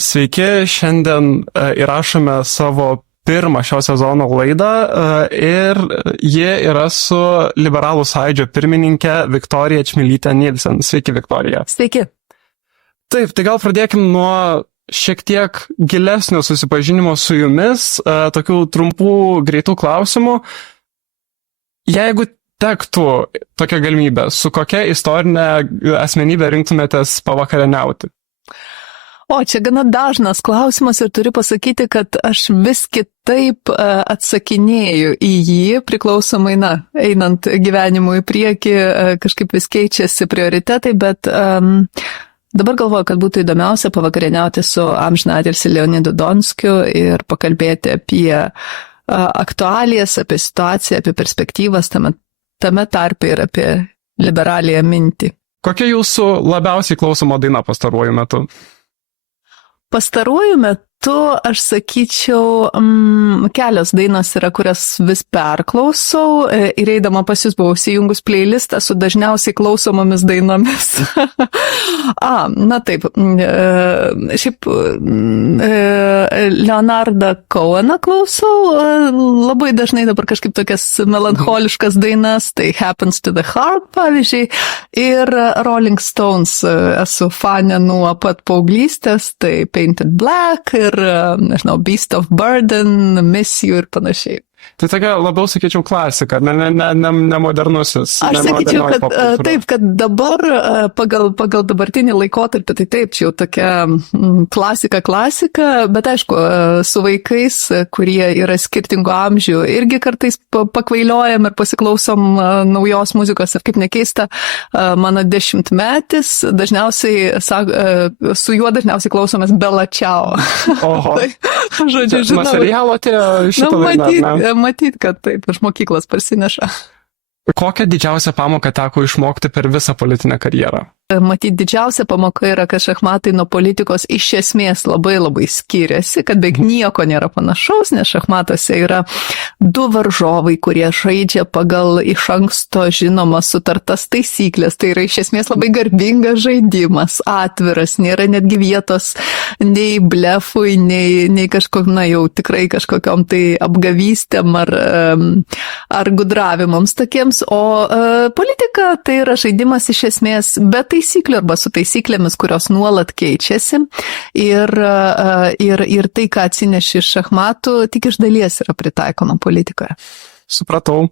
Sveiki, šiandien įrašome savo pirmą šio sezono laidą ir ji yra su Liberalų sąjūdžio pirmininkė Viktorija Čmilytė Nilsen. Sveiki, Viktorija. Sveiki. Taip, tai gal pradėkim nuo šiek tiek gilesnio susipažinimo su jumis, tokių trumpų, greitų klausimų. Jeigu tektų tokia galimybė, su kokia istorinė asmenybė rinktumėtės pavakarieniauti? O, čia gana dažnas klausimas ir turiu pasakyti, kad aš vis kitaip atsakinėju į jį, priklausomai, einant gyvenimu į priekį, kažkaip vis keičiasi prioritetai, bet dabar galvoju, kad būtų įdomiausia pavakarieniauti su amžinatilsį Leonidu Donskiu ir pakalbėti apie aktualijas, apie situaciją, apie perspektyvas, tame tarpe ir apie liberaliąją mintį. Kokia jūsų labiausiai klausoma daina pastaruoju metu? Pastaruoju metu, aš sakyčiau, kelios dainos yra, kurias vis perklausau ir eidama pas jūs buvau įsijungus playlistą su dažniausiai klausomomis dainomis. Taip, šiaip Leonardą Coheną klausau labai dažnai dabar kažkaip tokias melancholiškas dainas, tai Happens to the Heart, pavyzdžiui, ir Rolling Stones esu fanė nuo pat paauglystės, tai Painted Black ir, nežinau, Beast of Burden, Miss You ir panašiai. Tai tokia labiau, sakyčiau, klasika, ne modernusis. Aš sakyčiau, kad taip, kad dabar pagal dabartinį laikotarpį, tai taip, čia jau tokia klasika, bet aišku, su vaikais, kurie yra skirtingų amžių, irgi kartais pakvailiojam ir pasiklausom naujos muzikos ir kaip nekeista, mano 10-metis, dažniausiai, su juo dažniausiai klausomės Bella Ciao. Oho. Tai, žodžiu, žinau. Nuo serialo atėjo šitą dainą. Matyt, kad taip, iš mokyklos parsineša. Kokią didžiausią pamoką teko išmokti per visą politinę karjerą? Matyt, didžiausia pamoka yra, kad šachmatai nuo politikos iš esmės labai skiriasi, kad beveik nieko nėra panašaus, nes šachmatuose yra du varžovai, kurie žaidžia pagal iš anksto žinomas sutartas taisyklės. Tai yra iš esmės labai garbingas žaidimas, atviras, nėra netgi vietos nei blefui, nei jau tikrai kažkokiom tai apgavystėm ar gudravimams tokiems. O politika tai yra žaidimas iš esmės be taisyklių arba su taisyklėmis, kurios nuolat keičiasi ir tai, ką atsineši iš šachmatų, tik iš dalies yra pritaikoma politikoje. Supratau.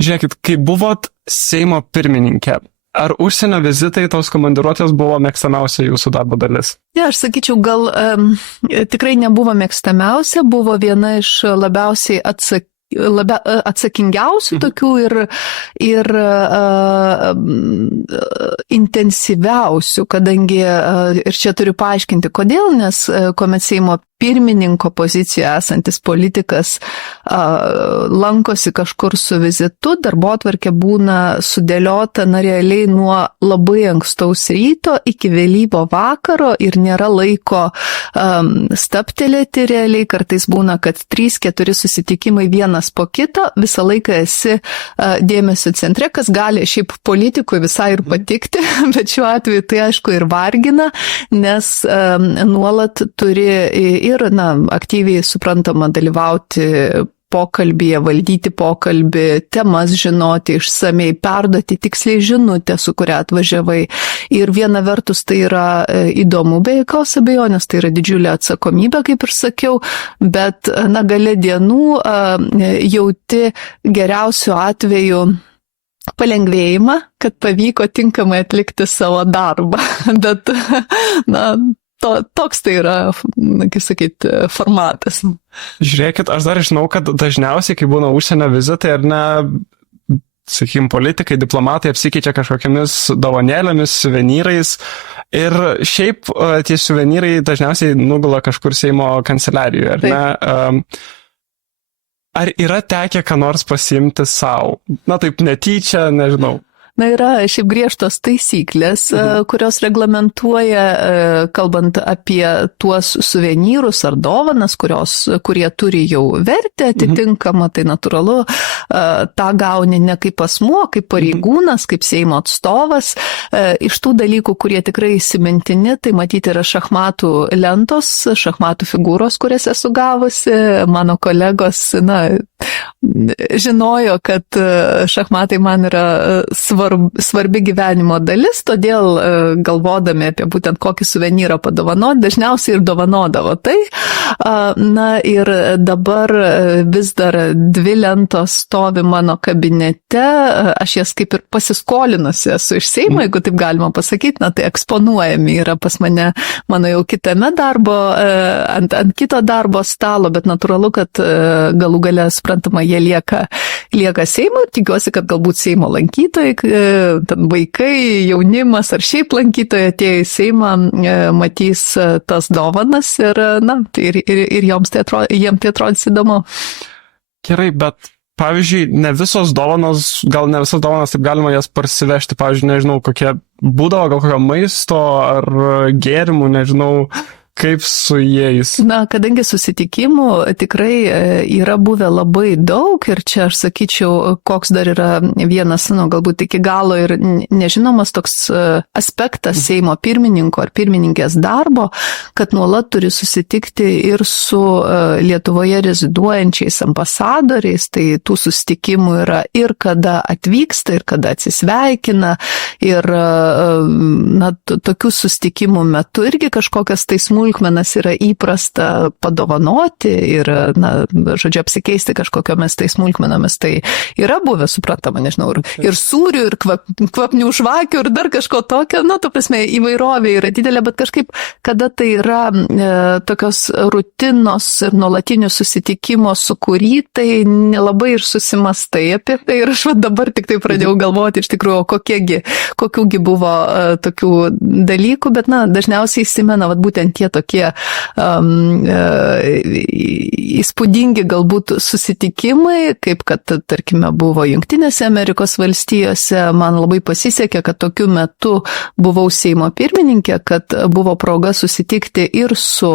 Žiūrėkit, kai buvot Seimo pirmininkė, ar užsienio vizitai, tos komandiruotės buvo mėgstamiausia jūsų darbo dalis? Ja, aš sakyčiau, gal tikrai nebuvo mėgstamiausia, buvo viena iš labiausiai atsakingiausių tokių ir intensyviausių, kadangi, ir čia turiu paaiškinti, kodėl, nes kuomet Seimo pirmininko pozicijoje esantis politikas lankosi kažkur su vizitu, darbotvarkė būna sudėliota realiai nuo labai ankstaus ryto iki vėlyvo vakaro ir nėra laiko stabtelėti realiai, kartais būna, kad 3-4 susitikimai vienas po kito, visą laiką esi dėmesio centre, kas gali šiaip politikui visai ir patikti, bet šiuo atveju tai aišku ir vargina, nes nuolat turi ir, aktyviai suprantama dalyvauti pokalbyje, valdyti pokalbį, temas žinoti, išsamei perduoti tiksliai žinutę, su kuria atvažiavai. Ir viena vertus tai yra įdomu be jokios abejonės, tai yra didžiulė atsakomybė, kaip ir sakiau, bet gale dienų jauti geriausiu atveju palengvėjimą, kad pavyko tinkamai atlikti savo darbą. Bet, toks tai yra, kaip sakyt, formatas. Žiūrėkit, aš dar žinau, kad dažniausiai, kai būna užsienio vizitai, ar ne, sakykim, politikai, diplomatai apsikeičia kažkokiamis dovanėlėmis, suvenyrais ir šiaip tie suvenyrai dažniausiai nugula kažkur Seimo kanceliarijoje, ar ne? Ar yra tekę ką nors pasiimti savo? Taip netyčia, nežinau. Na, yra šiaip griežtos taisyklės, kurios reglamentuoja, kalbant apie tuos suvenyrus ar dovanas, kurie turi jau vertę atitinkamą, tai natūralu, tą gauni ne kaip asmuo, kaip pareigūnas, kaip Seimo atstovas. Iš tų dalykų, kurie tikrai įsimintini, tai matyti yra šachmatų lentos, šachmatų figūros, kurias esu gavusi. Mano kolegos, žinojo, kad šachmatai man yra svarbi gyvenimo dalis, todėl galvodami apie būtent kokį suvenyrą padovanoti, dažniausiai ir dovanodavo tai. Na ir dabar vis dar 2 lentos stovi mano kabinete, aš jas kaip ir pasiskolinusi esu iš Seimo, jeigu taip galima pasakyti, tai eksponuojami yra pas mane mano jau kitame darbo, ant kito darbo stalo, bet natūralu, kad galų gale, suprantama, jie lieka Seimo ir tikiuosi, kad galbūt Seimo lankytojai, vaikai, jaunimas ar šiaip lankytojai atėję į Seimą matys tas dovanas ir jiems tai atrodys įdomu. Gerai, bet pavyzdžiui, ne visas dovanas taip galima jas parsivežti, pavyzdžiui, nežinau, kokie būdavo, gal kokio maisto ar gėrimų, nežinau, kaip su jais? Na, kadangi susitikimų tikrai yra buvę labai daug ir čia aš sakyčiau, koks dar yra vienas, galbūt iki galo ir nežinomas toks aspektas Seimo pirmininko ar pirmininkės darbo, kad nuolat turi susitikti ir su Lietuvoje reziduojančiais ambasadoriais, tai tų susitikimų yra ir kada atvyksta, ir kada atsisveikina, ir tokių susitikimų metu irgi kažkokias tai smulkmenas yra įprasta padovanoti ir, žodžiu, apsikeisti kažkokiomis tai smulkmenomis. Tai yra buvę, suprantama, nežinau, ir sūrių, ir kvapnių žvakių, ir dar kažko tokio, tu prasme, įvairovė yra didelė, bet kažkaip, kada tai yra tokios rutinos ir nuolatinių susitikimo sukūry, tai nelabai ir susimastai apie tai ir aš dabar tik tai pradėjau galvoti iš tikrųjų, kokiųgi buvo tokių dalykų, bet, dažniausiai įsimena būtent tie tokie įspūdingi galbūt susitikimai, kaip kad, tarkime, buvo Jungtinėse Amerikos valstijose. Man labai pasisekė, kad tokiu metu buvau Seimo pirmininkė, kad buvo proga susitikti ir su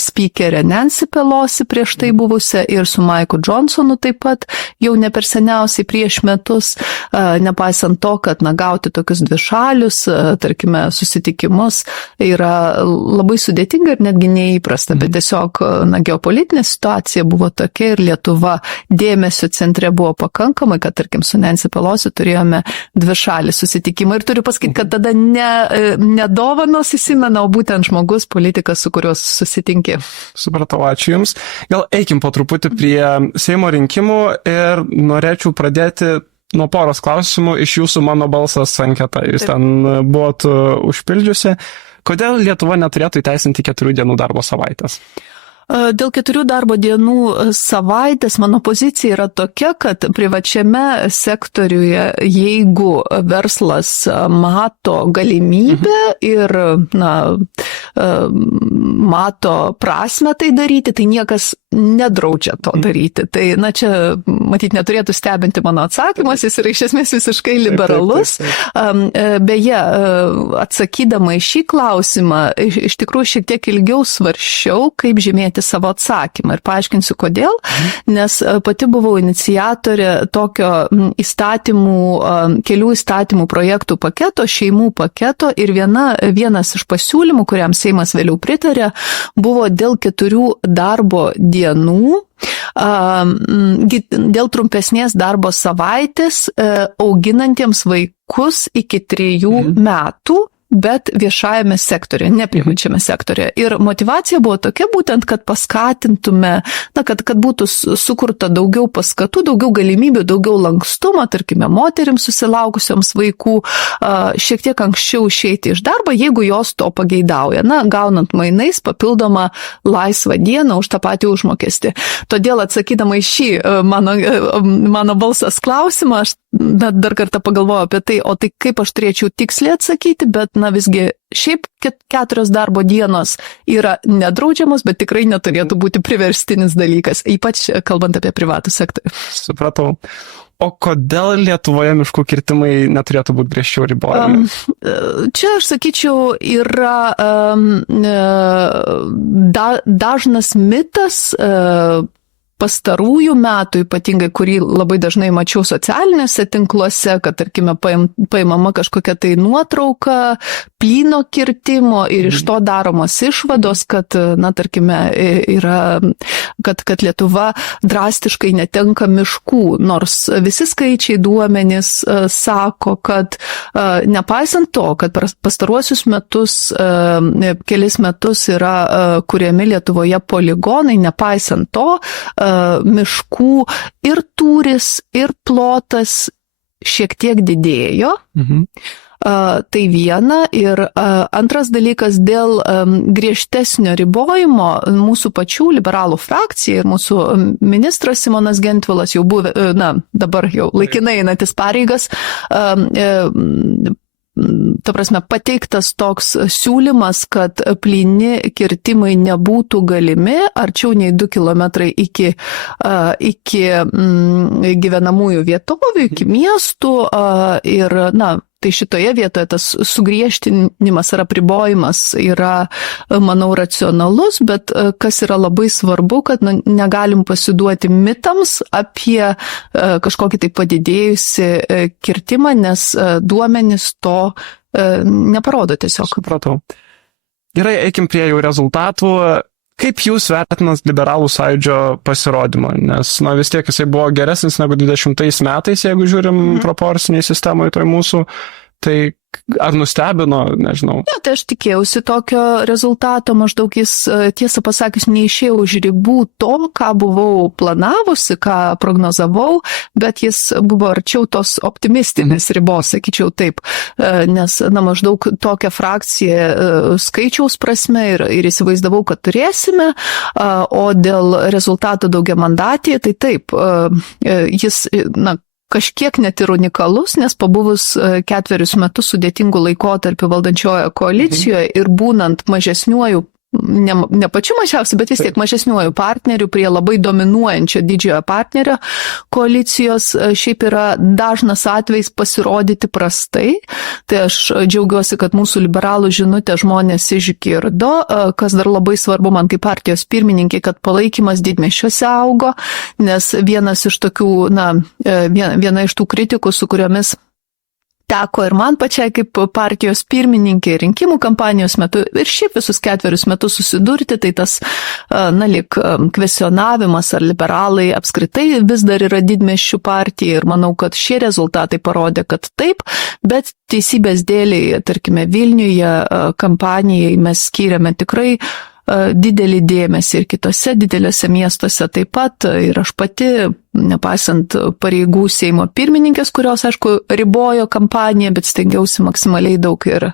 speakerė Nancy Pelosi prieš tai buvusią, ir su Mike'u Johnsonu taip pat, jau ne per seniausiai prieš metus, nepaisant to, kad gauti tokius dvišalius, tarkime, susitikimus yra labai sudėtinga ir netgi neįprasta, bet tiesiog geopolitinė situacija buvo tokia ir Lietuva dėmesio centre buvo pakankamai, kad, tarkim, su Nancy Pelosi turėjome dvišalį susitikimą ir turiu pasakyti, kad tada ne dovanos įsimena, o būtent žmogus, politikas, su kuriuo susitinki. Supratau, ačiū Jums. Gal eikim po truputį prie Seimo rinkimų ir norėčiau pradėti nuo poros klausimų iš Jūsų Mano balsas anketą. Jūs ten buvot užpildžiusi. Kodėl Lietuva neturėtų įteisinti 4 dienų darbo savaitės? Dėl 4 darbo dienų savaitės mano pozicija yra tokia, kad privačiame sektoriuje, jeigu verslas mato galimybę ir mato prasmę tai daryti, tai niekas nedraudžia to daryti. Tai, čia, matyt, neturėtų stebinti mano atsakymas, jis yra iš esmės visiškai liberalus. Beje, atsakydama į šį klausimą, iš tikrųjų šiek tiek ilgiau svarsčiau, kaip žymėti savo atsakymą. Ir paaiškinsiu, kodėl. Nes pati buvau iniciatorė tokio kelių įstatymų projektų paketo, šeimų paketo ir vienas iš pasiūlymų, kuriam Seimas vėliau pritarė, buvo dėl 4 darbo dienų, dėl trumpesnės darbo savaitės auginantiems vaikus iki 3 metų, bet viešajame sektorėje, ne privačiame sektorėje. Ir motivacija buvo tokia būtent, kad paskatintume, kad būtų sukurta daugiau paskatų, daugiau galimybių, daugiau lankstumo, tarkime, moterims susilaukusioms vaikų, šiek tiek anksčiau išeiti iš darbo, jeigu jos to pageidauja, gaunant mainais papildomą laisvą dieną už tą patį užmokestį. Todėl atsakydama į šį mano balsas klausimą, aš dar kartą pagalvojau apie tai, o tai kaip aš turėčiau tiksliai atsakyti, bet, visgi, šiaip 4 darbo dienos yra nedraudžiamos, bet tikrai neturėtų būti priverstinis dalykas, ypač kalbant apie privatų sektorių. Supratau. O kodėl Lietuvoje miškų kirtimai neturėtų būti griežčiau ribojami? Čia, aš sakyčiau, yra dažnas mitas, pastarųjų metų, ypatingai, kurį labai dažnai mačiau socialiniuose tinkluose, kad, tarkime, paimama kažkokia tai nuotrauka plyno kirtimo ir iš to daromos išvados, kad, tarkime, kad Lietuva drastiškai netenka miškų, nors visi skaičiai duomenys sako, kad nepaisant to, kad pastaruosius metus, kelis metus yra kuriami Lietuvoje poligonai, nepaisant to, miškų ir tūris, ir plotas šiek tiek didėjo. Tai viena. Ir antras dalykas, dėl griežtesnio ribojimo mūsų pačių liberalų frakcija ir mūsų ministras Simonas Gentvilas jau buvo, dabar jau laikinai einantis pareigas, ta prasme, pateiktas toks siūlymas, kad plyni kirtimai nebūtų galimi arčiau nei 2 kilometrai iki gyvenamųjų vietovių, iki miestų ir, tai šitoje vietoje tas sugriežtinimas ar apribojimas yra, manau, racionalus, bet kas yra labai svarbu, kad negalim pasiduoti mitams apie kažkokį tai padidėjusi kirtimą, nes duomenys to neparodo tiesiog. Supratau. Gerai, eikim prie jau rezultatų. Kaip jūs vertinat liberalų sąjūdžio pasirodymą? Nes, vis tiek jisai buvo geresnis negu 20 metais, jeigu žiūrim proporciniai sistemoje toj mūsų. Tai ar nustebino, nežinau? Ne, tai aš tikėjausi tokio rezultato, maždaug jis, tiesą pasakius, neišėjo už ribų to, ką buvau planavusi, ką prognozavau, bet jis buvo arčiau tos optimistinės ribos, sakyčiau taip, nes, maždaug tokią frakciją skaičiaus prasme ir įsivaizdavau, kad turėsime, o dėl rezultato daugiamandatėje, tai taip, jis, kažkiek net ir unikalus, nes pabuvus 4 metus sudėtingų laikotarpių valdančiojoje koalicijoje ir būnant mažesniuoju, ne pačiu mažiausiu, bet vis tiek mažesniuoju partneriu prie labai dominuojančio didžiojo partnerio koalicijos, šiaip yra dažnas atvejs pasirodyti prastai. Tai aš džiaugiuosi, kad mūsų liberalų žinutę žmonės išgirdo, kas dar labai svarbu man kaip partijos pirmininkė, kad palaikymas didmiesčiuose augo, nes vienas iš tokių, viena iš tų kritikų, su kuriomis teko ir man pačiai kaip partijos pirmininkė rinkimų kampanijos metu ir šiaip visus 4 metus susidurti, tai tas, lyg kvesionavimas, ar liberalai apskritai vis dar yra didmiesčių partija ir manau, kad šie rezultatai parodė, kad taip, bet teisybės dėliai, tarkime, Vilniuje kampanijai mes skyrėme tikrai didelį dėmesį ir kitose didelėse miestuose taip pat ir aš pati, nepaisant pareigų Seimo pirmininkės, kurios, aišku, ribojo kampaniją, bet stengiausi maksimaliai daug ir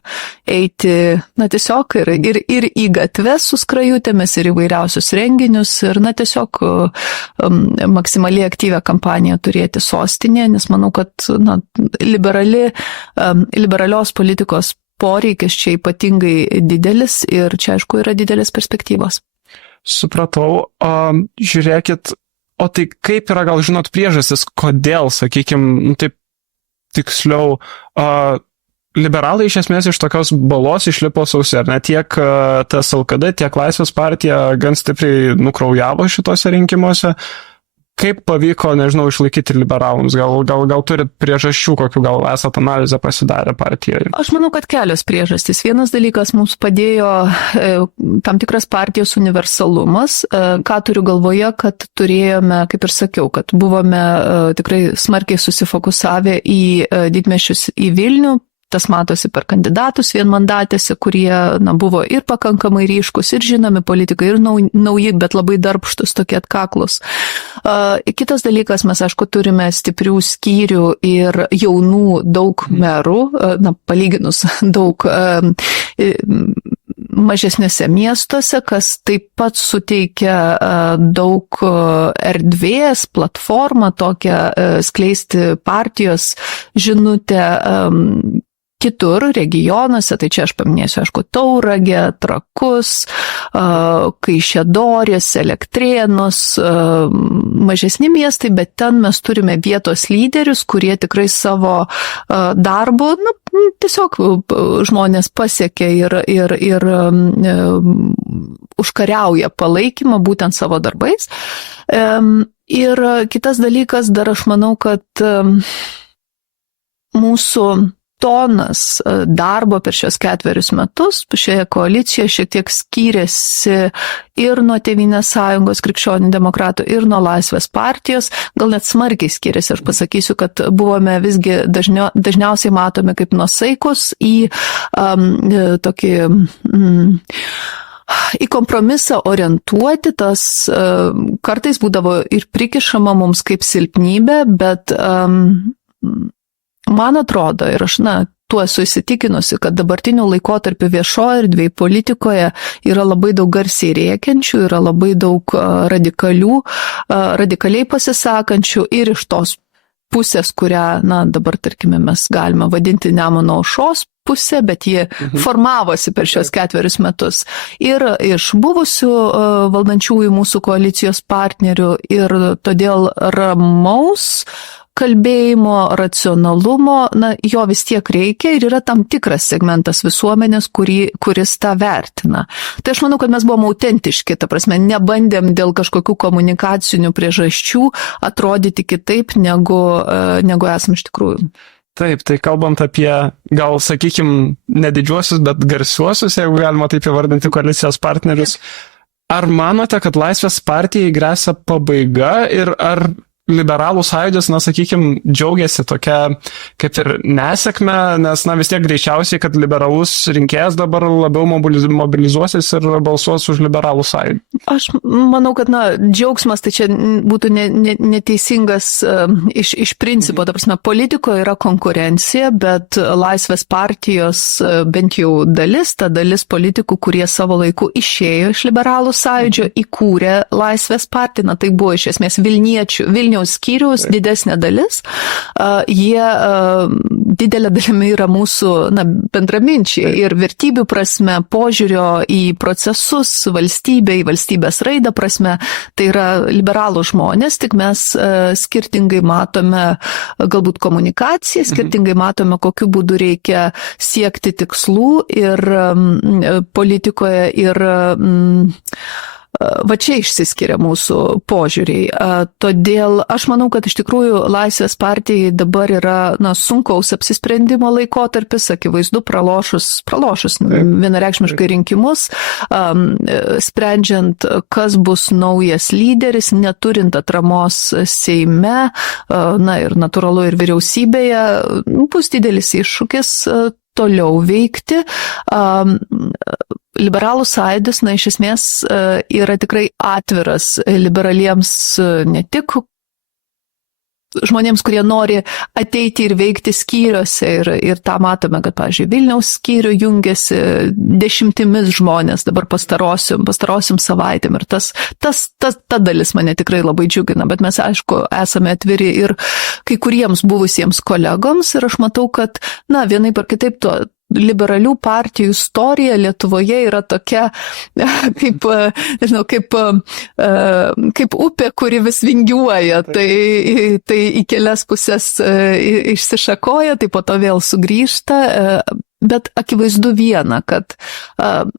eiti, tiesiog ir į gatves su skrajutėmis, ir įvairiausius renginius, ir, tiesiog maksimaliai aktyvią kampaniją turėti sostinėje, nes manau, kad, liberalios politikos poreikis čia ypatingai didelis ir čia, aišku, yra didelės perspektyvos. Supratau. Žiūrėkit, o tai kaip yra, gal žinot, priežastis, kodėl, sakykime, taip tiksliau, liberalai iš esmės iš tokios balos išlipo sausi, ar ne? Tiek tas LKD, tiek Laisvės partija gan stipriai nukraujavo šitose rinkimuose. Kaip pavyko, nežinau, išlaikyti liberalams? Gal turit priežasčių, kokių gal esat analizę pasidarę partijoje? Aš manau, kad kelios priežastys. Vienas dalykas mums padėjo tam tikras partijos universalumas. Ką turiu galvoje, kad turėjome, kaip ir sakiau, kad buvome tikrai smarkiai susifokusavę į didmiesčius, į Vilnių. Tas matosi per kandidatus vienmandatėse, kurie buvo ir pakankamai ryškus, ir žinomi politikai, ir nauji, bet labai darbštus, tokie atkaklus. Kitas dalykas, mes, aišku, turime stiprių skyrių ir jaunų daug merų, palyginus daug mažesnėse miestuose, kas taip pat suteikia daug erdvės, platformą tokią skleisti partijos žinutę kitur regionuose, tai čia aš paminėsiu, aišku, Tauragę, Trakus, Kaišiadorės, Elektrėnus, mažesni miestai, bet ten mes turime vietos lyderius, kurie tikrai savo darbu, tiesiog žmonės pasiekia ir užkariauja palaikymą būtent savo darbais. Ir kitas dalykas, dar aš manau, kad mūsų tonas darbo per šios 4 metus šioje koalicijoje šiek tiek skyrėsi ir nuo Tėvynės sąjungos krikščionių demokratų, ir nuo Laisvės partijos, gal net smarkiai skyrėsi. Aš pasakysiu, kad buvome visgi dažniausiai matomi kaip nuosaikus į tokį į kompromisą orientuoti, tas kartais būdavo ir prikišama mums kaip silpnybė, bet man atrodo, ir aš tuo esu įsitikinusi, kad dabartiniu laikotarpiu viešoje erdvėje politikoje yra labai daug garsiai rėkiančių, yra labai daug radikaliai pasisakančių ir iš tos pusės, kurią, dabar, tarkime, mes galime vadinti Nemuno aušros pusė, bet ji formavosi per šios 4 metus. Ir iš buvusių valdančiųjų mūsų koalicijos partnerių ir todėl ramaus kalbėjimo, racionalumo, jo vis tiek reikia ir yra tam tikras segmentas visuomenės, kuris tą vertina. Tai aš manau, kad mes buvom autentiški, ta prasme, nebandėm dėl kažkokių komunikacinių priežasčių atrodyti kitaip, negu esam iš tikrųjų. Taip, tai kalbant apie, gal, sakykime, nedidžiuosius, bet garsiuosius, jeigu galima taip įvardinti koalicijos partnerius, ar manote, kad Laisvės partijai gresia pabaiga ir ar liberalų sąjūdis, sakykime, džiaugiasi tokia kaip ir nesėkme, nes, vis tiek greičiausiai, kad liberalus rinkėjas dabar labiau mobilizuosis ir balsuos už liberalų sąjūdį. Aš manau, kad, džiaugsmas tai čia būtų neteisingas iš principo. Ta prasme, politikoje yra konkurencija, bet Laisvės partijos bent jau ta dalis politikų, kurie savo laiku išėjo iš liberalų sąjūdžio, įkūrė Laisvės partiją, tai buvo iš esmės Vilniaus skyriaus didesnė dalis, jie didelė dalimi yra mūsų bendraminčiai ir vertybių prasme, požiūrio į procesus, į valstybės raidą prasme, tai yra liberalų žmonės, tik mes skirtingai matome galbūt komunikaciją, skirtingai matome, kokiu būdu reikia siekti tikslų ir politikoje ir va čia išsiskiria mūsų požiūriai. Todėl aš manau, kad iš tikrųjų Laisvės partijai dabar yra sunkaus apsisprendimo laikotarpis, akivaizdu, pralošus vienareikšmiškai rinkimus, sprendžiant, kas bus naujas lyderis, neturint atramos Seime, ir natūralu ir vyriausybėje, bus didelis iššūkis toliau veikti. Liberalų sąjūdis, iš esmės, yra tikrai atviras liberaliems ne tik žmonėms, kurie nori ateiti ir veikti skyriuose ir tą matome, kad, pavyzdžiui, Vilniaus skyrių jungiasi 10 žmonės dabar pastarosiom savaitėm ir ta dalis mane tikrai labai džiugina, bet mes, aišku, esame atviri ir kai kuriems buvusiems kolegoms ir aš matau, kad, vienaip ar kitaip liberalių partijų istorija Lietuvoje yra tokia kaip upė, kuri vis vingiuoja, tai į kelias pusės išsišakoja, tai po to vėl sugrįžta. Bet akivaizdu viena, kad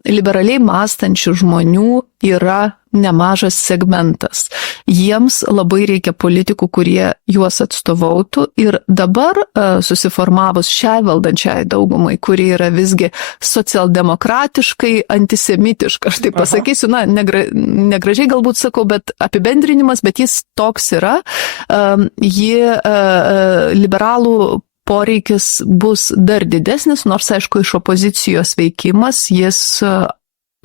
liberaliai mąstančių žmonių yra nemažas segmentas. Jiems labai reikia politikų, kurie juos atstovautų ir dabar susiformavus šiai valdančiai daugumai, kuri yra visgi socialdemokratiškai antisemitiška, aš taip pasakysiu, negražiai galbūt sakau, bet apibendrinimas, bet jis toks yra, liberalų poreikis bus dar didesnis, nors, aišku, iš opozicijos veikimas jis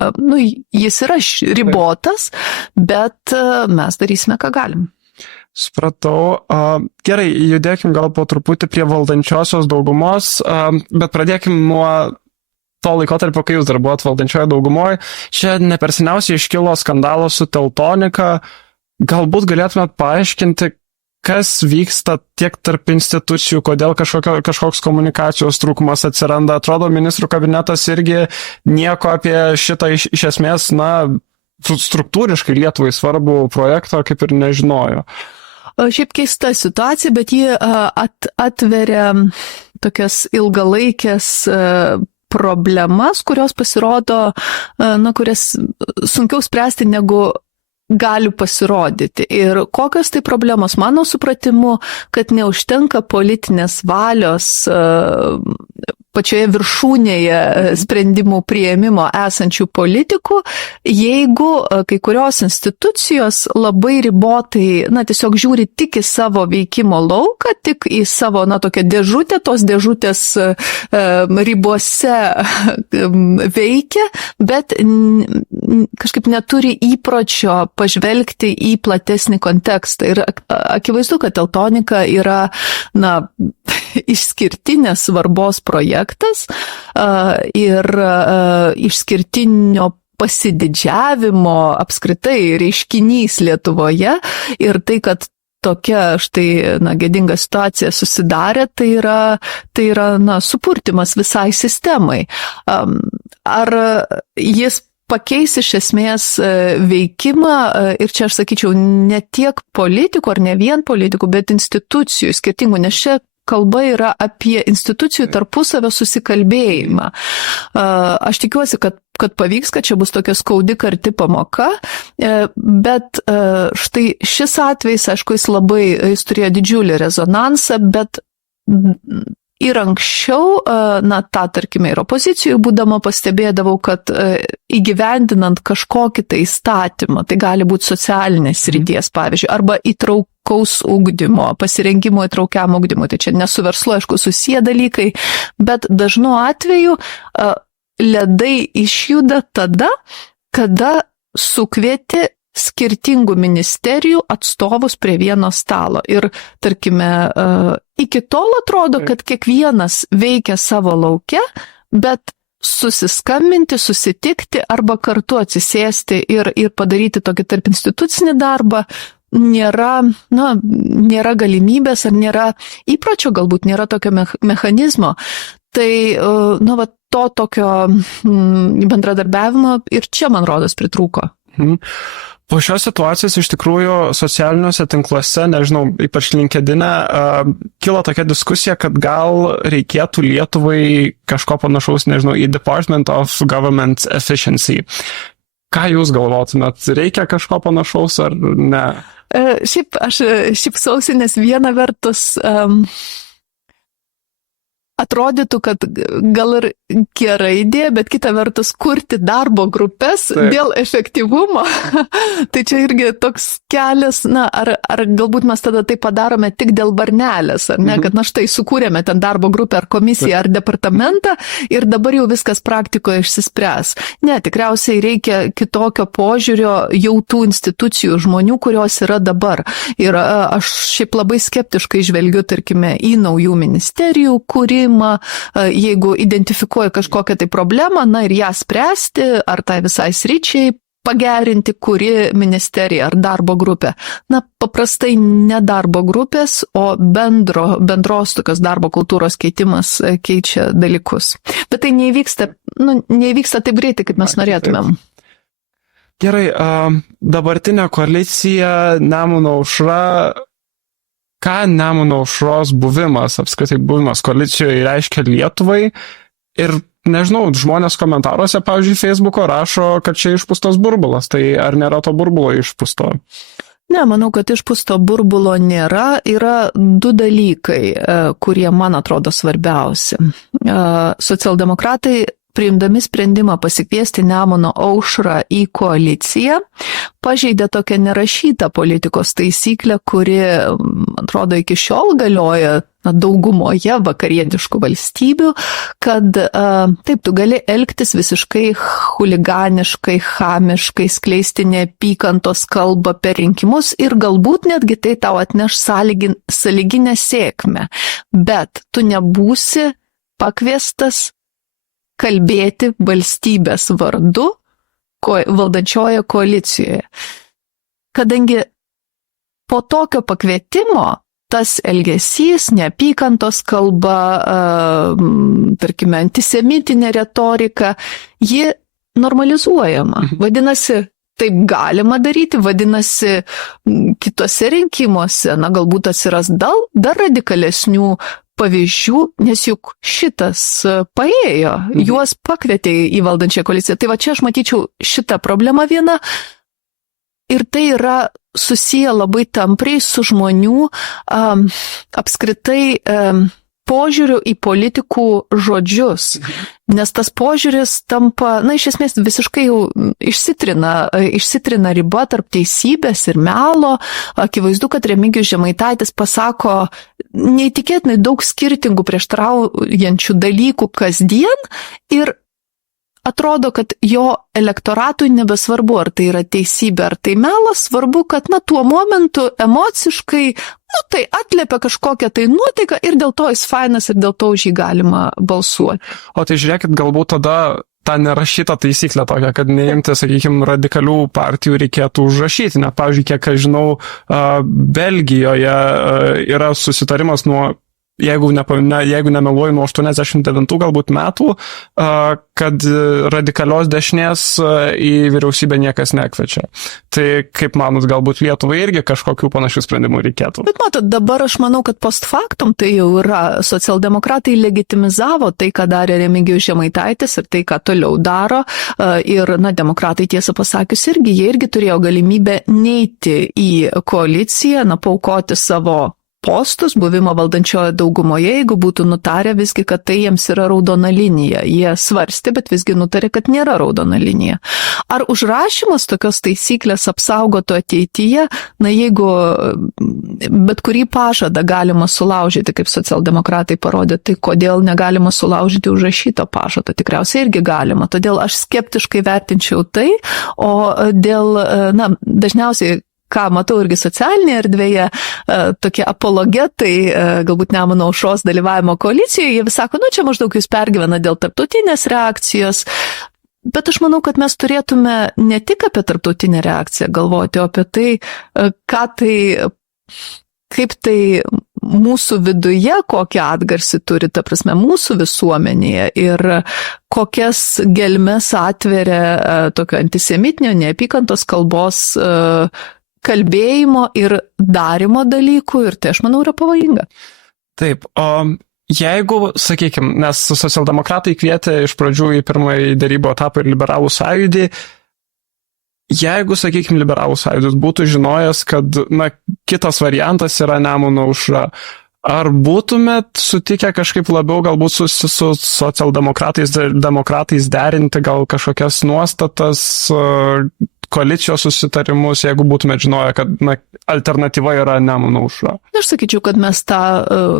yra ribotas, bet mes darysime, ką galim. Supratau. Gerai, judėkim gal po truputį prie valdančiosios daugumos, bet pradėkim nuo to laikotarpio, kai jūs dar buvot valdančioje daugumoje. Čia ne per seniausiai iškilo skandalas su Teltonika. Galbūt galėtumėt paaiškinti, kas vyksta tiek tarp institucijų, kodėl kažkoks komunikacijos trūkumas atsiranda. Atrodo, ministrų kabinetas irgi nieko apie šitą iš esmės, struktūriškai Lietuvai svarbų projektą kaip ir nežinojo. Šiaip keista situacija, bet ji atveria tokias ilgalaikės problemas, kurios pasirodo, kurias sunkiau spręsti negu gali pasirodyti. Ir kokios tai problemos, mano supratimu, kad neužtenka politinės valios pačioje viršūnėje sprendimų priėmimo esančių politikų, jeigu kai kurios institucijos labai ribotai, tiesiog žiūri tik į savo veikimo lauką, tik į savo, tokią dėžutę, tos dėžutės ribose veikia, bet kažkaip neturi įpročio pažvelgti į platesnį kontekstą. Ir akivaizdu, kad Teltonika yra, išskirtinės svarbos projektas ir išskirtinio pasididžiavimo apskritai reiškinys Lietuvoje ir tai, kad tokia štai gėdinga situacija susidarė, tai yra supurtimas visai sistemai. Ar jis pakeis iš esmės veikimą ir čia aš sakyčiau ne tiek politikų ar ne vien politikų, bet institucijų skirtingų, nes čia kalba yra apie institucijų tarpusavio susikalbėjimą. Aš tikiuosi, kad pavyks, kad čia bus tokia skaudi karti pamoka, bet štai šis atvejs, aišku, jis turėjo didžiulį rezonansą, bet ir anksčiau, tarkime, ir opozicijoje būdama pastebėdavau, kad įgyvendinant kažkokį tai įstatymą, tai gali būti socialinės srities, pavyzdžiui, arba įtraukaus ugdymo, pasirengimo įtraukiam ugdymui, tai čia ne su verslu, aišku, susiję dalykai, bet dažnu atveju ledai išjuda tada, kada sukvieti skirtingų ministerijų atstovus prie vieno stalo. Ir, tarkime, iki tol atrodo, kad kiekvienas veikia savo lauke, bet susiskambinti, susitikti arba kartu atsisėsti ir padaryti tokį tarp institucinį darbą nėra galimybės ar nėra įpročio, galbūt nėra tokio mechanizmo. Tai, to tokio bendradarbiavimo ir čia, man rodos, pritrūko. Po šios situacijos iš tikrųjų socialiniuose tinkluose, nežinau, ypač LinkedIne, kilo tokia diskusija, kad gal reikėtų Lietuvai kažko panašaus, nežinau, į Department of Government Efficiency. Ką jūs galvotumėt? Reikia kažko panašaus ar ne? Šiaip aš šypsausi, nes viena vertus atrodytų, kad gal ir gera idėja, bet kita vertus kurti darbo grupės dėl efektyvumo, tai čia irgi toks kelias, ar galbūt mes tada tai padarome tik dėl varnelės, ar ne, kad štai sukūrėme ten darbo grupę ar komisiją ar departamentą ir dabar jau viskas praktikoje išsispręs. Ne, tikriausiai reikia kitokio požiūrio jau tų institucijų žmonių, kurios yra dabar. Ir aš šiaip labai skeptiškai žvelgiu, tarkime, į naujų ministerijų kūrimą, jeigu identifikuoja kažkokią tai problemą, ir ją spręsti, ar tai visai sričiai pagerinti, kuri ministerija ar darbo grupė. Paprastai ne darbo grupės, o bendros tokios darbo kultūros keitimas keičia dalykus. Bet tai neįvyksta taip greitai, kaip mes norėtumėm. Gerai, dabartinė koalicija Nemuno aušra. Ką Nemuno aušros buvimas, apskritai buvimas koalicijoje reiškia Lietuvai ir, nežinau, žmonės komentaruose, pavyzdžiui, Facebooko rašo, kad čia išpūstas burbulas, tai ar nėra to burbulo išpūsto? Ne, manau, kad išpūsto burbulo nėra. Yra du dalykai, kurie man atrodo svarbiausi. Socialdemokratai priimdami sprendimą pasikviesti Nemuno aušrą į koaliciją, pažeidė tokią nerašytą politikos taisyklę, kuri, atrodo, iki šiol galioja daugumoje vakarietiškų valstybių, kad taip, tu gali elgtis visiškai chuliganiškai, chamiškai, skleisti neapykantos kalbą per rinkimus ir galbūt netgi tai tau atneš sąlyginę sėkmę, bet tu nebūsi pakviestas kalbėti valstybės vardu valdančioje koalicijoje. Kadangi po tokio pakvietimo tas elgesys, neapykantos kalba, tarkime, antisemitinė retorika, ji normalizuojama. Vadinasi, taip galima daryti, vadinasi, kitose rinkimuose, galbūt atsiras dar radikalesnių pavyzdžių, nes juk šitas paėjo, juos pakvietė į valdančią koaliciją. Tai va čia aš matyčiau šitą problemą vieną ir tai yra susiję labai tampriai su žmonių apskritai požiūriu į politikų žodžius, nes tas požiūris tampa, iš esmės visiškai jau išsitrina riba tarp teisybės ir melo. Akivaizdu, kad Remigijus Žemaitaitis pasako neįtikėtinai daug skirtingų prieštaraujančių dalykų kasdien ir atrodo, kad jo elektoratui nebesvarbu, ar tai yra teisybė, ar tai melas, svarbu, kad tuo momentu emociškai, tai atliepia kažkokią tai nuotaiką ir dėl to jis fainas ir dėl to už jį galima balsuoti. O tai žiūrėkit, galbūt tada tą nerašytą taisyklę tokią, kad neimti, sakykime, radikalių partijų reikėtų užrašyti. Net, pavyzdžiui, kiek aš žinau, Belgijoje yra susitarimas jeigu nemeluoju, nuo 89 galbūt metų, kad radikalios dešinės į vyriausybę niekas nekviečia. Tai kaip manot, galbūt Lietuvai irgi kažkokių panašių sprendimų reikėtų? Bet matot, dabar aš manau, kad post factum tai jau yra. Socialdemokratai legitimizavo tai, ką darė Remigijus Žemaitaitis ir tai, ką toliau daro. Ir, demokratai tiesą pasakius jie irgi turėjo galimybę neiti į koaliciją, paaukoti savo postus, buvimo valdančioje daugumoje, jeigu būtų nutarę visgi, kad tai jiems yra raudona linija. Jie svarstė, bet visgi nutarė, kad nėra raudona linija. Ar užrašymas tokios taisyklės apsaugotų ateityje, jeigu bet kurį pažadą galima sulaužyti, kaip socialdemokratai parodė, tai kodėl negalima sulaužyti užrašyto pažado? Tikriausiai irgi galima. Todėl aš skeptiškai vertinčiau tai, o dėl, dažniausiai ką matau irgi socialinėje erdvėje, tokie apologetai, galbūt Nemuno aušros dalyvavimo koalicijoje, jie vis sako, čia maždaug jūs pergyvena dėl tarptautinės reakcijos, bet aš manau, kad mes turėtume ne tik apie tarptautinę reakciją galvoti, o apie tai, kaip tai mūsų viduje, kokią atgarsį turi, ta prasme, mūsų visuomenėje ir kokias gelmes atveria tokio antisemitinio, neapykantos kalbos kalbėjimo ir darimo dalykų ir tai, aš manau, yra pavojinga. Taip, o jeigu, sakykime, nes socialdemokratai kvietė iš pradžių į pirmąjį derybų etapą ir liberalų sąjūdį, jeigu, sakykime, liberalų sąjūdis būtų žinojęs, kad, kitas variantas yra Nemuno aušra, ar būtumėt sutikę kažkaip labiau galbūt su socialdemokratais derinti gal kažkokias nuostatas, koalicijos susitarimus, jeigu būtume žinoję, kad alternatyva yra Nemuno aušra? Aš sakyčiau, kad mes tą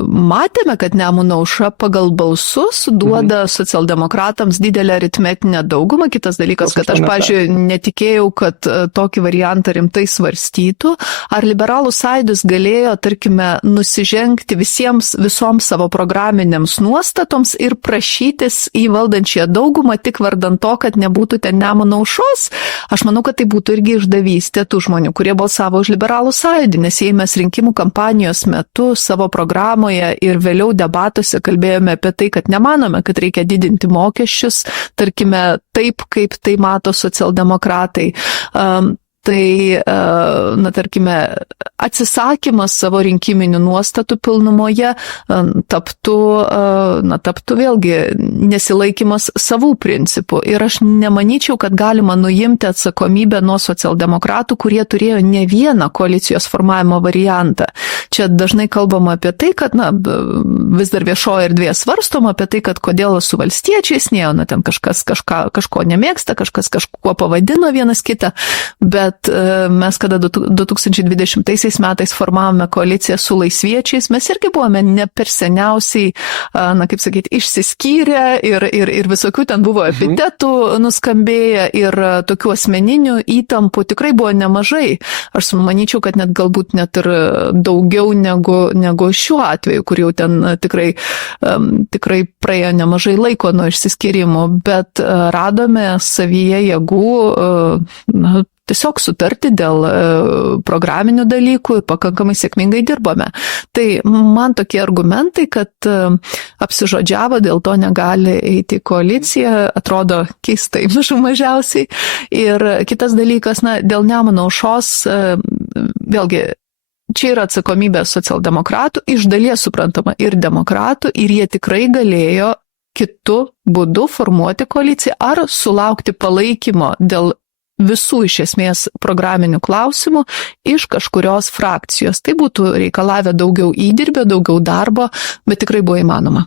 matėme, kad Nemuno aušra pagal balsus duoda socialdemokratams didelę aritmetinę daugumą. Kitas dalykas, kad aš, pavyzdžiui, netikėjau, kad tokį variantą rimtai svarstytų. Ar liberalų sąjūdis galėjo, tarkime, nusižengti visoms savo programinėms nuostatoms ir prašytis į valdančiąją daugumą tik vardant to, kad nebūtų ten Nemuno aušros? Aš manau, kad tai būtų irgi išdavystė tų žmonių, kurie balsavo už liberalų sąjūdį, nes jei mes rinkimų kampanijos metu savo programoje ir vėliau debatuose kalbėjome apie tai, kad nemanome, kad reikia didinti mokesčius, tarkime, taip, kaip tai mato socialdemokratai, tai, na, tarkime, atsisakymas savo rinkiminių nuostatų pilnumoje taptų vėlgi nesilaikymas savų principų. Ir aš nemanyčiau, kad galima nuimti atsakomybę nuo socialdemokratų, kurie turėjo ne vieną koalicijos formavimo variantą. Čia dažnai kalbama apie tai, kad, na, vis dar viešoje erdvėje svarstoma apie tai, kad kodėl su valstiečiais nėjo, na, ten kažkas kažko nemėgsta, kažkas kažkuo pavadino vienas kitą, bet mes, kada 2020 metais formavome koaliciją su laisviečiais, mes irgi buvome ne per seniausiai, na, kaip sakyti, išsiskyrę ir visokių ten buvo epitetų nuskambėję ir tokių asmeninių įtampų tikrai buvo nemažai. Aš manyčiau, kad galbūt net ir daugiau negu šiuo atveju, kur jau ten tikrai praėjo nemažai laiko nuo išsiskyrimo, bet radome savyje jėgų, na, tiesiog sutarti dėl programinių dalykų ir pakankamai sėkmingai dirbame. Tai man tokie argumentai, kad apsižodžiavo, dėl to negali eiti į koaliciją, atrodo keistai mažiausiai. Ir kitas dalykas, na, dėl Nemuno aušros, vėlgi, čia yra atsakomybė socialdemokratų, iš dalies suprantama ir demokratų, ir jie tikrai galėjo kitu būdu formuoti koaliciją ar sulaukti palaikymo dėl visų iš esmės programinių klausimų iš kažkurios frakcijos. Tai būtų reikalavę daugiau įdirbio, daugiau darbo, bet tikrai buvo įmanoma.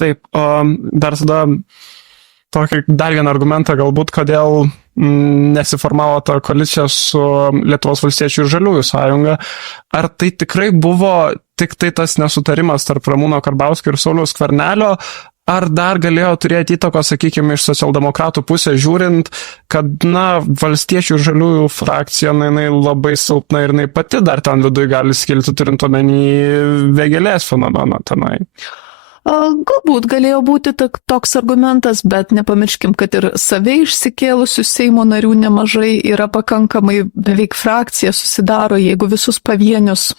Taip, dar tada tokį dar vieną argumentą galbūt, kodėl nesiformavo ta koalicija su Lietuvos valstiečių ir Žaliųjų sąjunga. Ar tai tikrai buvo tik tai tas nesutarimas tarp Ramūno Karbauskio ir Sauliaus Skvernelio, ar dar galėjo turėti įtakos, sakykime, iš socialdemokratų pusės žiūrint, kad, na, valstiečių ir Žaliųjų frakcija, na, jinai labai silpna ir jinai pati dar ten viduje gali skilti, turint omeny vėgėlės fenomeną tenai? Galbūt galėjo būti toks argumentas, bet nepamirškim, kad ir savai išsikėlusių Seimo narių nemažai yra pakankamai, beveik frakcija susidaro, jeigu visus pavienius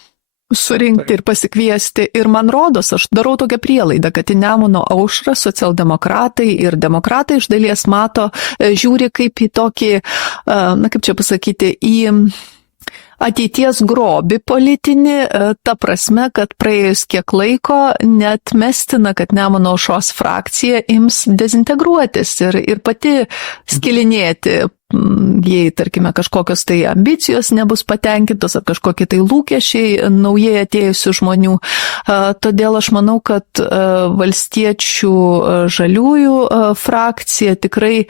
surinkti ir pasikviesti. Ir man rodos, aš darau tokią prielaidą, kad į Nemuno aušrą socialdemokratai ir demokratai iš dalies mato, žiūri kaip į tokį, na, kaip čia pasakyti, į ateities grobį politinį, ta prasme, kad praėjus kiek laiko neatmestina, kad Nemuno aušros frakcija ims dezintegruotis ir pati skilinėti, jei, tarkime, kažkokios tai ambicijos nebus patenkintos ar kažkokie tai lūkesčiai naujai atėjusių žmonių. Todėl aš manau, kad valstiečių Žaliųjų frakcija tikrai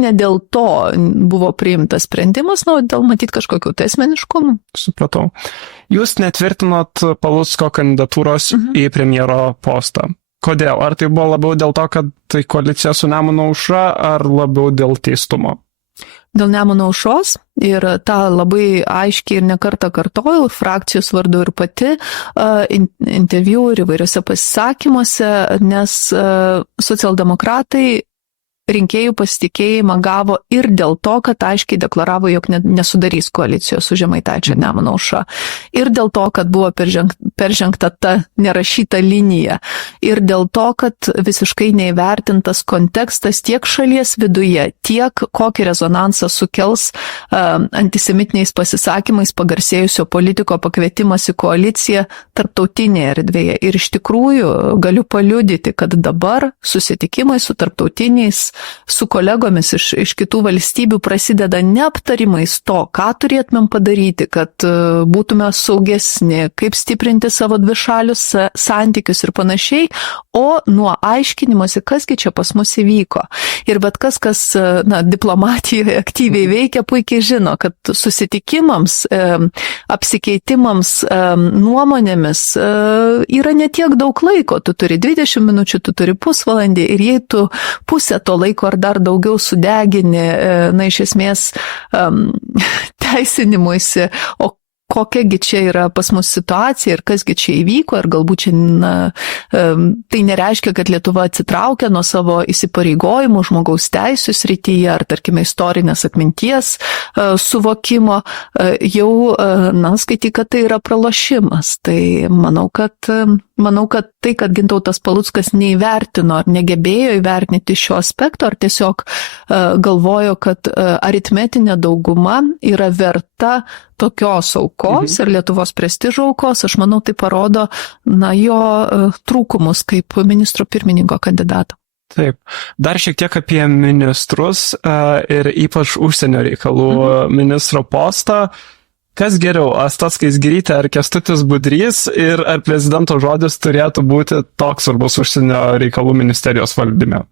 ne dėl to buvo priimtas sprendimas, dėl matyt kažkokių tai asmeniškumų. Supratau. Jūs netvirtinot Palucko kandidatūros į premjero postą. Kodėl? Ar tai buvo labiau dėl to, kad tai koalicija su Nemuno aušra, ar labiau dėl teistumo? Dėl Nemuno aušros ir tą labai aiškiai ir nekartą kartojau frakcijos vardu ir pati interviu ir įvairiose pasisakymuose, nes socialdemokratai rinkėjų pasitikėjimą gavo ir dėl to, kad aiškiai deklaravo, jog nesudarys koalicijos su Žemaitaičiu ir Nemuno aušra. Ir dėl to, kad buvo peržengta ta nerašyta linija. Ir dėl to, kad visiškai neįvertintas kontekstas tiek šalies viduje, tiek kokį rezonansą sukels antisemitiniais pasisakymais pagarsėjusio politiko pakvietimas į koaliciją tarptautinėje erdvėje. Ir iš tikrųjų galiu paliudyti, kad dabar susitikimai su tarptautiniais, su kolegomis iš kitų valstybių prasideda ne aptarimais to, ką turėtumėm padaryti, kad būtume saugesni, kaip stiprinti savo dvišalius santykius ir panašiai, o nuo aiškinimuose, kasgi čia pas mus įvyko. Ir bet kas diplomatijoje aktyviai veikia, puikiai žino, kad susitikimams, apsikeitimams nuomonėmis yra netiek daug laiko. Tu turi 20 minučių, tu turi pusvalandį ir jei tu pusę to laiko ar dar daugiau sudegini, iš esmės teisinimuisi, o kokiagi čia yra pas mus situacija ir kasgi čia įvyko, ir galbūt čia tai nereiškia, kad Lietuva atsitraukia nuo savo įsipareigojimų žmogaus teisų srityje ar, tarkime, istorinės atminties suvokimo, jau, skaityk, kad tai yra pralošimas. Tai manau, kad manau, kad tai, kad Gintautas Paluckas neįvertino ar negebėjo įvertinti šio aspekto, ar tiesiog galvojo, kad aritmetinė dauguma yra verta tokios aukos ir Lietuvos prestižo aukos, aš manau, tai parodo jo trūkumus kaip ministro pirmininko kandidato. Taip. Dar šiek tiek apie ministrus ir ypač užsienio reikalų ministro postą. Kas geriau, Asta Skaisgirytė ar Kęstutis Budrys ir ar prezidento žodis turėtų būti toks svarbus užsienio reikalų ministerijos valdyme?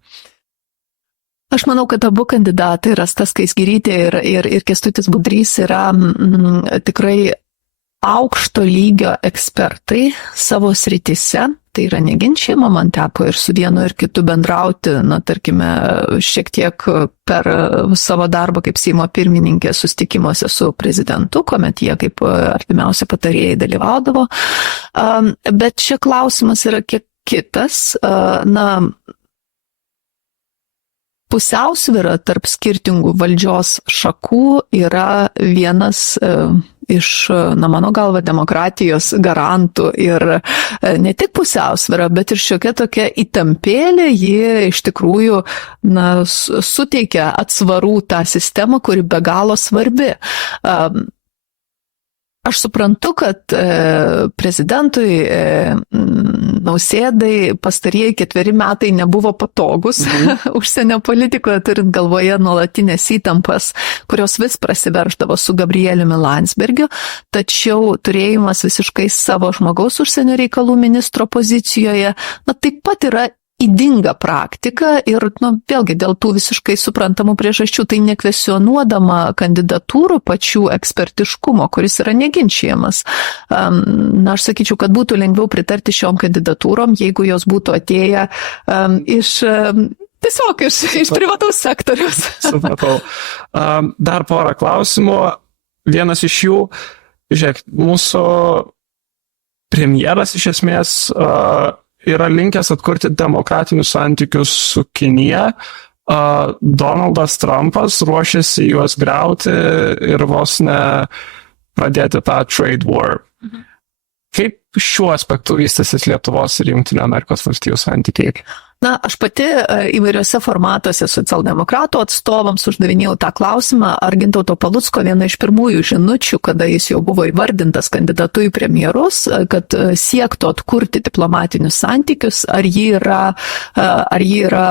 Aš manau, kad abu kandidatai, Asta Skaisgirytė ir Kęstutis Budrys, yra tikrai aukšto lygio ekspertai savo srityse. Tai yra neginčiama, man teko ir su vienu ir kitu bendrauti, tarkime, šiek tiek per savo darbą kaip Seimo pirmininkė susitikimuose su prezidentu, kuomet jie kaip artimiausia patarėjai dalyvaudavo. Bet šie klausimas yra kiek kitas. Pusiausvyra tarp skirtingų valdžios šakų yra vienas iš, mano galva, demokratijos garantų ir ne tik pusiausvyra, bet ir šiokia tokia įtampėlė, ji iš tikrųjų suteikia atsvarų tą sistemą, kuri be galo svarbi. Aš suprantu, kad prezidentui Nausėdai pastarieji 4 metai nebuvo patogus užsienio politikoje, turint galvoje nuolatinės įtampas, kurios vis prasiverždavo su Gabrieliumi Landsbergiu, tačiau turėjimas visiškai savo žmogaus užsienio reikalų ministro pozicijoje, taip pat yra ydinga praktika ir, vėlgi, dėl tų visiškai suprantamų priežasčių, tai nekvesionuodama kandidatūrų pačių ekspertiškumo, kuris yra neginčiamas. Aš sakyčiau, kad būtų lengviau pritarti šiom kandidatūrom, jeigu jos būtų atėję tiesiog iš privataus sektoriaus. Supratau. Dar porą klausimų. Vienas iš jų, žiūrėk, mūsų premjeras iš esmės yra linkęs atkurti demokratinius santykius su Kinija. Donaldas Trumpas ruošiasi juos griauti ir vos ne pradėti tą trade war. Kaip šiuo aspektu vystysis Lietuvos ir Jungtinių Amerikos valstijų santykiai? Aš pati įvairiuose formatuose socialdemokratų atstovams uždavinėjau tą klausimą, ar Gintauto Palucko viena iš pirmųjų žinučių, kada jis jau buvo įvardintas kandidatu į premjerus, kad siektų atkurti diplomatinius santykius, ar ji yra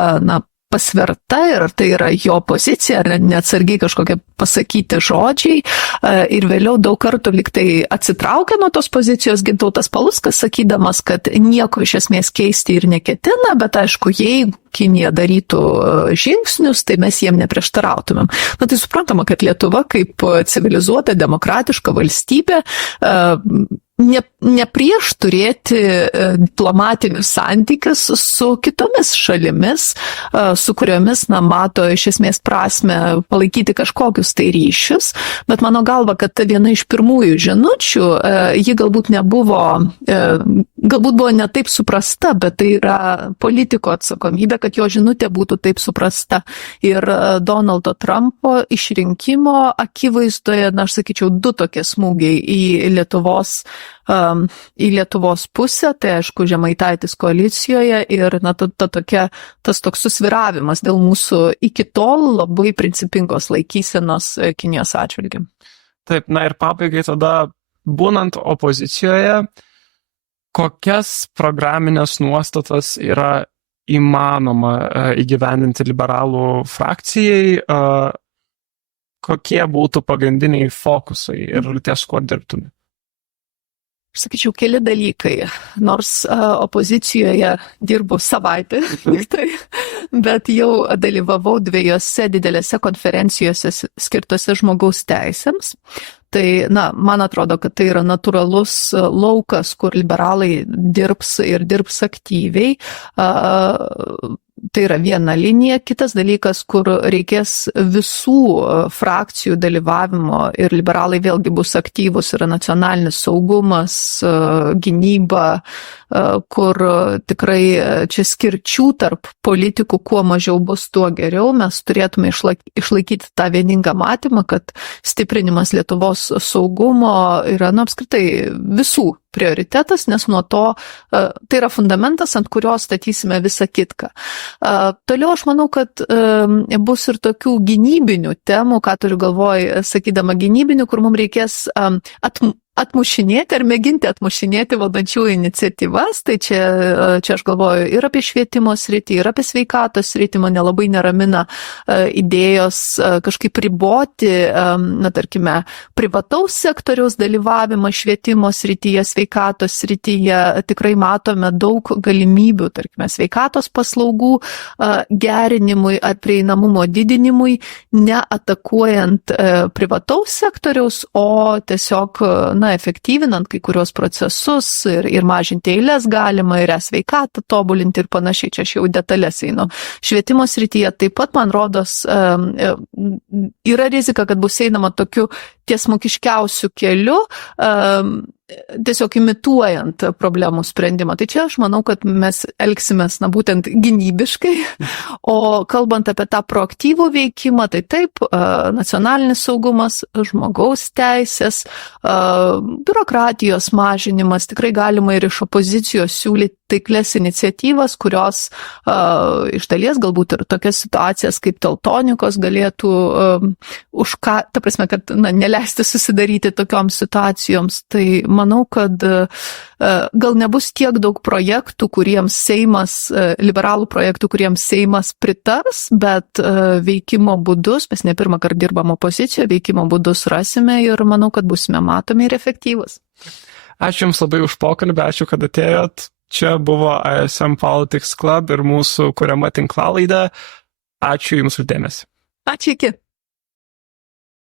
pasverta ir ar tai yra jo pozicija, ar neatsargiai kažkokie pasakyti žodžiai. Ir vėliau daug kartų liktai atsitraukia nuo tos pozicijos Gintautas Paluckas, sakydamas, kad nieko iš esmės keisti ir neketina, bet aišku, jeigu Kinija darytų žingsnius, tai mes jiem neprieštarautumėm. Tai suprantama, kad Lietuva kaip civilizuota, demokratiška valstybė ne prieš turėti diplomatinius santykius su kitomis šalimis, su kuriomis mato iš esmės prasme palaikyti kažkokius tai ryšius, bet mano galva, kad viena iš pirmųjų žinučių, ji galbūt buvo ne taip suprasta, bet tai yra politiko atsakomybė, kad jo žinutė būtų taip suprasta. Ir Donaldo Trumpo išrinkimo akivaizdoje, aš sakyčiau, 2 tokie smūgiai į Lietuvos pusę, tai aišku, Žemaitaitis koalicijoje ir tas toks susviravimas dėl mūsų iki tol labai principingos laikysenos Kinijos atžvilgiu. Taip, ir pabaigai tada, būnant opozicijoje, kokias programinės nuostatas yra įmanoma įgyvendinti liberalų frakcijai, kokie būtų pagrindiniai fokusai ir ties kuo dirbtume? Aš sakyčiau, keli dalykai, nors opozicijoje dirbu savaitę, bet jau dalyvavau 2 didelėse konferencijose skirtose žmogaus teisėms. Tai, man atrodo, kad tai yra natūralus laukas, kur liberalai dirbs aktyviai. Tai yra viena linija. Kitas dalykas, kur reikės visų frakcijų dalyvavimo ir liberalai vėlgi bus aktyvus, yra nacionalinis saugumas, gynyba, kur tikrai čia skirčių tarp politikų kuo mažiau bus, tuo geriau. Mes turėtume išlaikyti tą vieningą matymą, kad stiprinimas Lietuvos saugumo yra apskritai visų prioritetas, nes nuo to tai yra fundamentas, ant kurio statysime visą kitką. Toliau aš manau, kad bus ir tokių gynybinių temų, ką turiu galvoj, sakydama gynybinių, kur mums reikės atmušinėti ar mėginti atmušinėti valdančiųjų iniciatyvas, tai čia aš galvoju ir apie švietimo sritį, ir apie sveikatos sritį, mane labai neramina idėjos kažkaip riboti, tarkime, privataus sektoriaus dalyvavimą švietimo srityje, sveikatos srityje, tikrai matome daug galimybių, tarkime, sveikatos paslaugų gerinimui ar prieinamumo didinimui, neatakuojant privataus sektoriaus, o tiesiog, efektyvinant kai kurios procesus ir mažinti eilės galima, ir sveikatą tobulinti ir panašiai, čia aš jau detalės einu. Švietimo srityje taip pat, man rodos, yra rizika, kad bus einama tokiu tiesmukiškiausiu keliu, tiesiog imituojant problemų sprendimą. Tai čia aš manau, kad mes elgsimės, būtent gynybiškai, o kalbant apie tą proaktyvų veikimą, tai taip, nacionalinis saugumas, žmogaus teisės, biurokratijos mažinimas, tikrai galima ir iš opozicijos siūlyti taiklės iniciatyvas, kurios iš dalies galbūt ir tokias situacijas kaip teltonikos galėtų ta prasme, kad neleisti susidaryti tokioms situacijoms. Tai manau, kad gal nebus tiek daug projektų, liberalų projektų, kuriems Seimas pritars, bet veikimo būdus, mes ne pirmą kartą dirbam opozicijoje, veikimo būdus rasime ir manau, kad busime matomi ir efektyvus. Ačiū Jums labai už pokalbį, ačiū, kad atėjot. Čia buvo ISM Politics Club ir mūsų kuriama tinklalaidė. Ačiū Jums už dėmesį. Ačiū, iki.